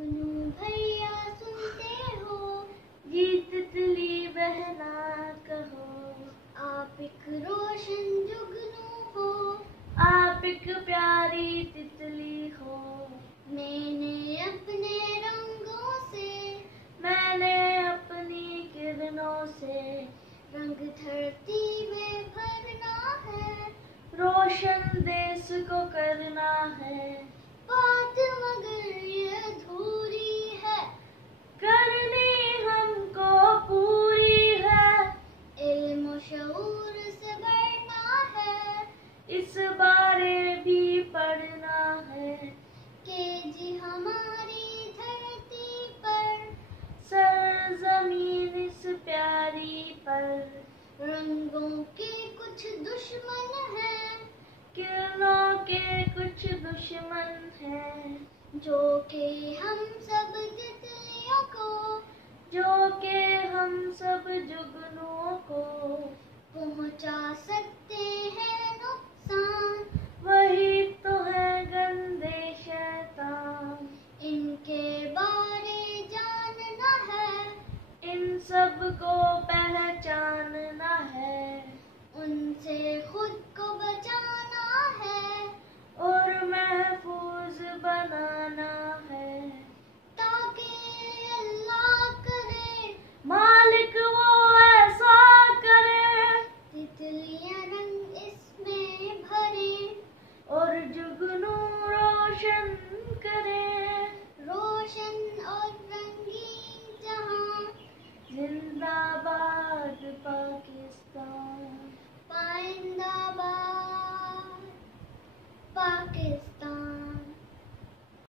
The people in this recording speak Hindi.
जुगनू भैया सुनते हो, जी तितली बहना कहो। आप एक रोशन जुगनू हो, आप एक प्यारी तितली हो। मैंने अपने रंगों से, मैंने अपनी किरणों से रंग धरती में भरना है, रोशन देश को करना है। बात मगर ये अधूरी है, करनी हमको पूरी है। इल्म शऊर से बढ़ना है, इस बारे भी पढ़ना है कि जी हमारी धरती पर, सरजमीन इस प्यारी पर रंगों के कुछ दुश्मन हैं, किरणों के कुछ दुश्मन हैं, जो कि हम सब तितलियों को, जो कि हम सब जुगनुओं को पहुंचा सकते हैं नुकसान। वही तो है गंदे शैतान। इनके बारे जानना है, इन सब को पहचानना है, उनसे खुद को बचाना है, और महफूज बनाना है। ताकि अल्लाह करे मालिक वो ऐसा करे, तितलियां रंग इसमें भरे, और जुगनू रोशन करे। रोशन और रंगीन जहां। जिंदाबाद पाकिस्तान।